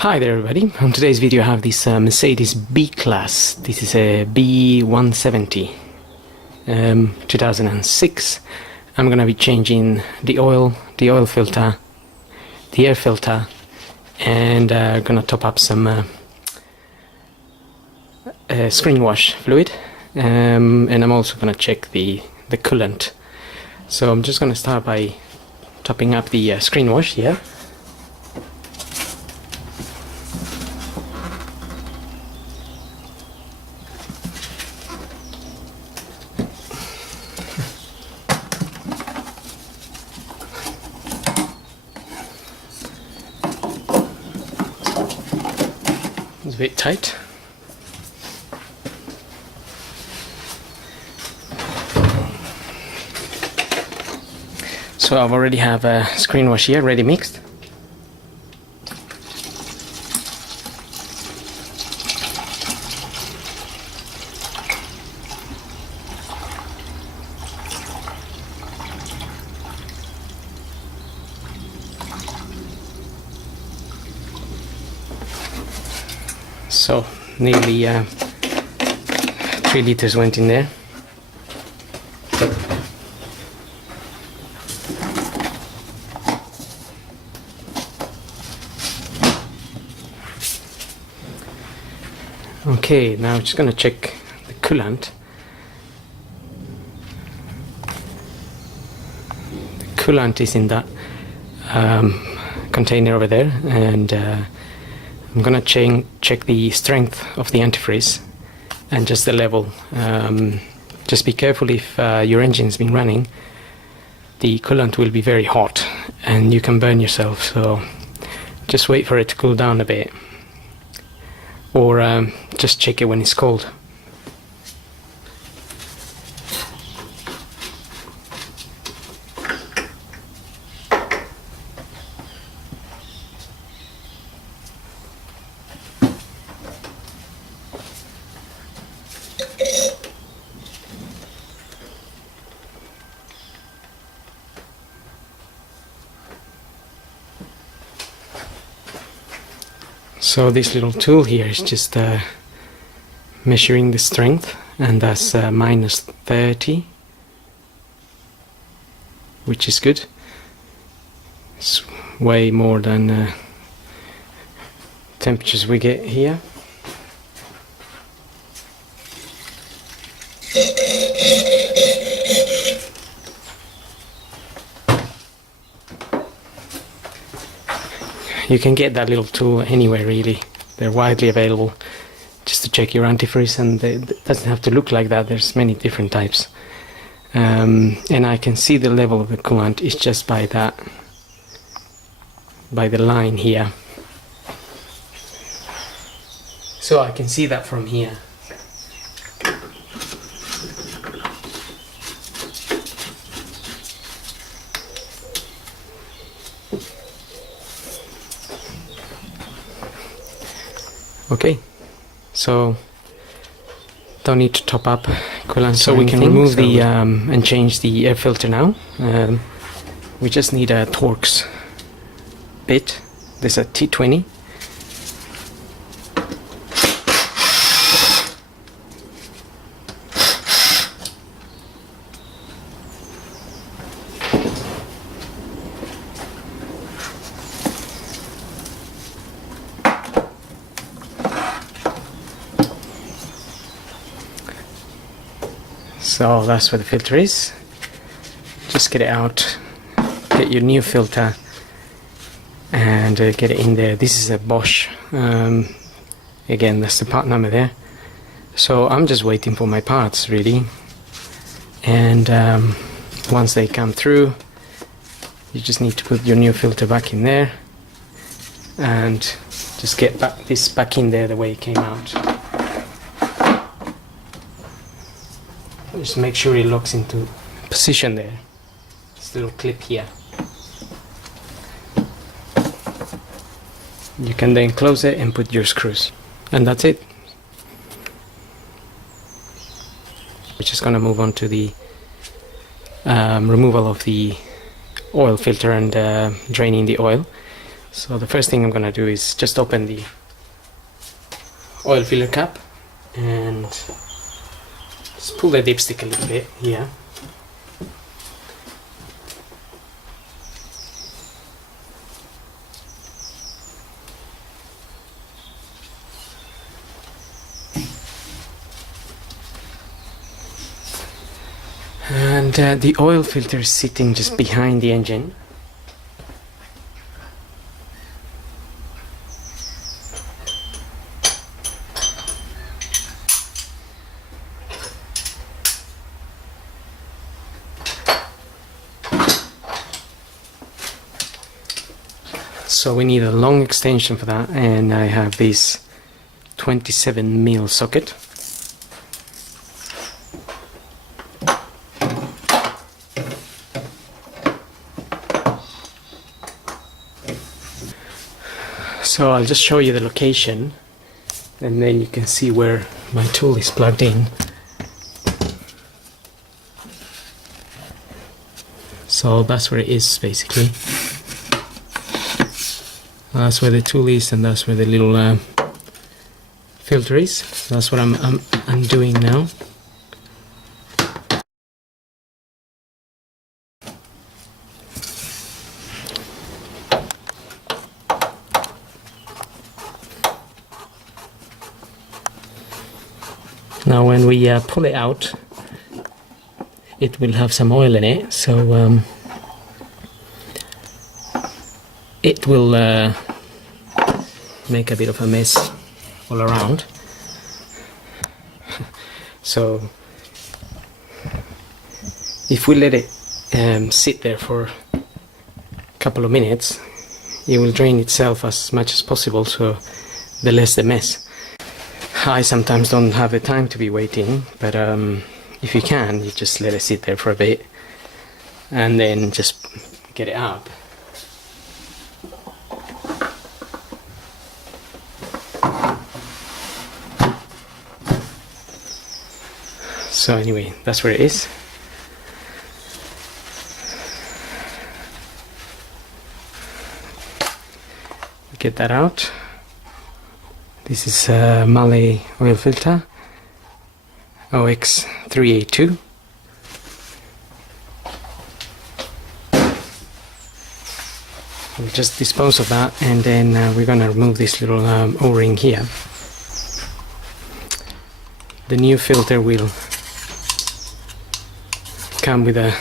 Hi there everybody, on today's video I have this Mercedes B-Class. This is a B170 2006. I'm gonna be changing the oil filter, the air filter, and gonna top up some screen wash fluid, and I'm also gonna check the coolant. So I'm just gonna start by topping up the screen wash here. It's a bit tight. So I've already have a screen wash here ready mixed. So nearly 3 liters went in there. Okay, now I'm just gonna check the coolant. The coolant is in that container over there, and I'm gonna check the strength of the antifreeze and just the level. Just be careful if your engine's been running. The coolant will be very hot and you can burn yourself, so just wait for it to cool down a bit, or just check it when it's cold. So this little tool here is just measuring the strength, and that's minus 30, which is good. It's way more than temperatures we get here. You can get that little tool anywhere really. They're widely available just to check your antifreeze, and it doesn't have to look like that. There's many different types. And I can see the level of the coolant is just by that, by the line here. So I can see that from here. Okay, so don't need to top up coolant. So we can remove the and change the air filter now. We just need a Torx bit. This is a T20. So that's where the filter is. Just get it out, get your new filter, and get it in there. This is a Bosch. Again, that's the part number there. So I'm just waiting for my parts really, and once they come through, you just need to put your new filter back in there and just get this back in there the way it came out. Just make sure it locks into position there. This little clip here. You can then close it and put your screws, and that's it. We're just gonna move on to the removal of the oil filter and draining the oil. So the first thing I'm gonna do is just open the oil filler cap and just pull the dipstick a little bit here. And the oil filter is sitting just behind the engine. So we need a long extension for that, and I have this 27mm socket. So I'll just show you the location, and then you can see where my tool is plugged in. So that's where it is basically. That's where the tool is, and that's where the little filter is. So that's what I'm doing now. Now when we pull it out, it will have some oil in it, so it will make a bit of a mess all around. So if we let it sit there for a couple of minutes, it will drain itself as much as possible, so the less the mess. I sometimes don't have the time to be waiting, but if you can, you just let it sit there for a bit and then just get it out. So anyway, that's where it is. Get that out. This is a Malay oil filter, OX382. We'll just dispose of that, and then we're going to remove this little O-ring here. The new filter will come with a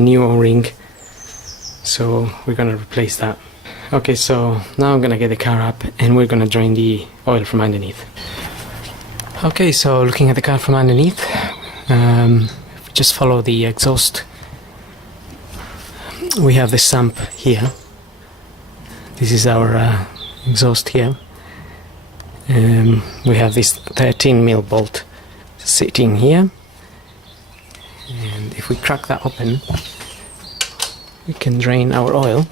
new O-ring, so we're going to replace that. Okay, so now I'm going to get the car up and we're going to drain the oil from underneath. Okay, so looking at the car from underneath, just follow the exhaust. We have the sump here. This is our exhaust here. We have this 13mm bolt sitting here, and if we crack that open, we can drain our oil.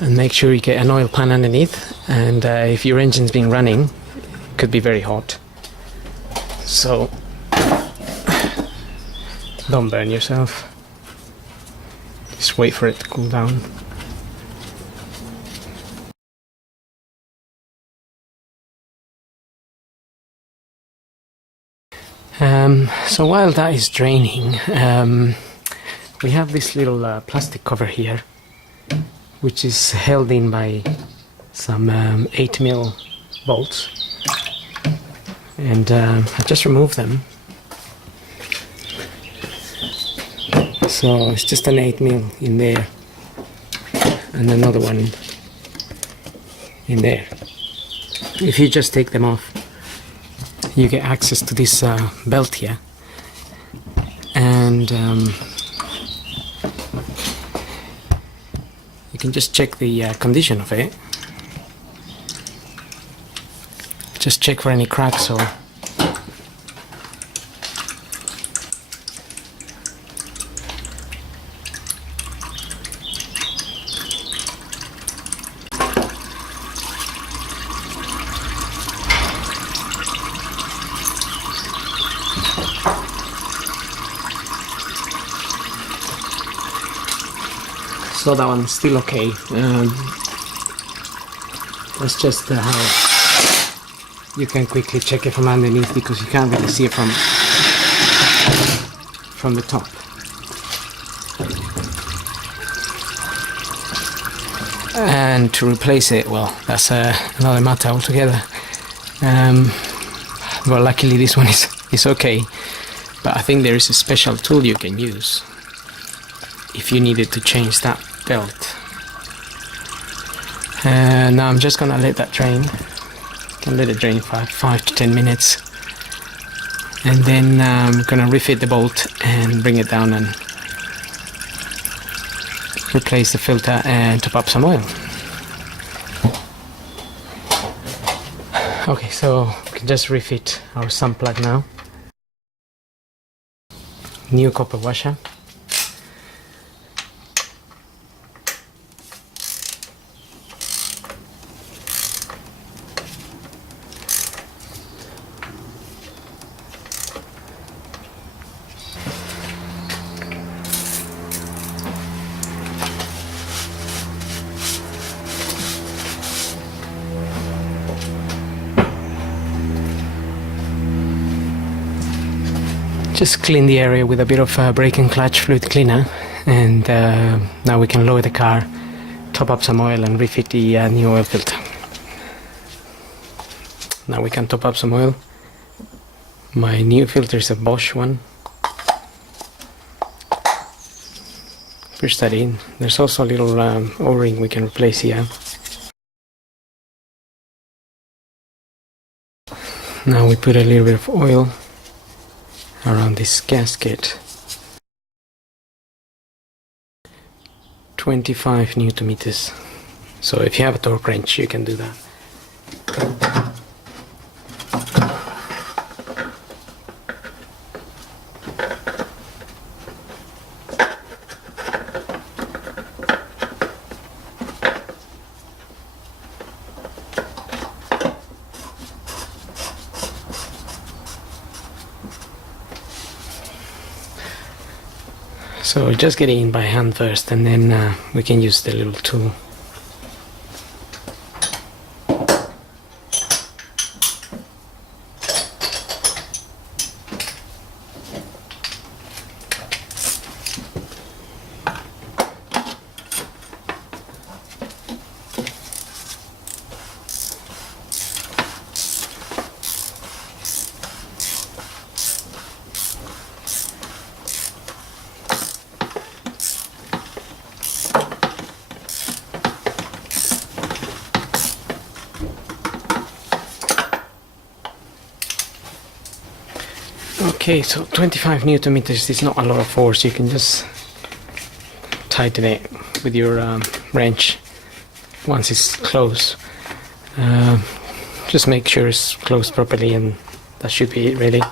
And make sure you get an oil pan underneath, and if your engine's been running, it could be very hot, so don't burn yourself. Just wait for it to cool down. So while that is draining, we have this little plastic cover here, which is held in by some 8mm bolts, and I just removed them. So it's just an 8mm in there and another one in there. If you just take them off, you get access to this belt here, and you can just check the condition of it. Just check for any cracks or So that one's still okay. That's just how you can quickly check it from underneath, because you can't really see it from the top. And to replace it, well, that's another matter altogether. Well, luckily this one is okay, but I think there is a special tool you can use if you needed to change that belt. Now I'm just gonna let that drain. Can let it drain for 5 to 10 minutes, and then I'm gonna refit the bolt and bring it down and replace the filter and top up some oil. Okay, so we can just refit our sump plug now. New copper washer. Just clean the area with a bit of brake and clutch fluid cleaner, and now we can lower the car, top up some oil and refit the new oil filter. Now we can top up some oil. My new filter is a Bosch one. Push that in. There's also a little O-ring we can replace here. Now we put a little bit of oil around this gasket. 25 Newton meters. So if you have a torque wrench, you can do that. So just get it in by hand first, and then we can use the little tool. Okay, so 25 Newton meters is not a lot of force. You can just tighten it with your wrench once it's closed. Just make sure it's closed properly, and that should be it really.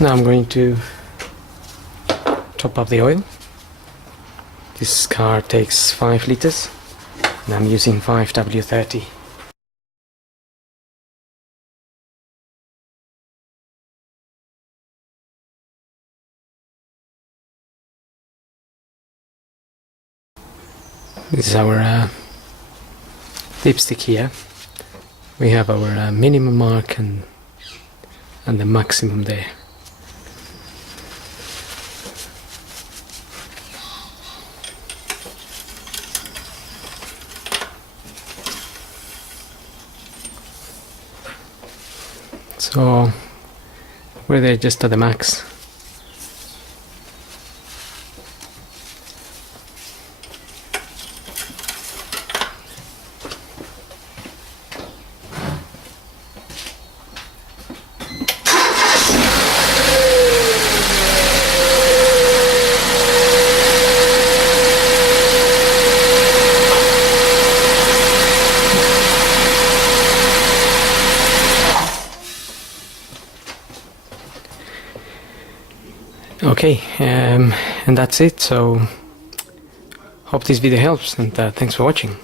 Now I'm going to top up the oil. This car takes 5 liters, and I'm using 5W30. This is our dipstick here. We have our minimum mark and the maximum there. So we're there just at the max. Okay, and that's it. So hope this video helps, and thanks for watching.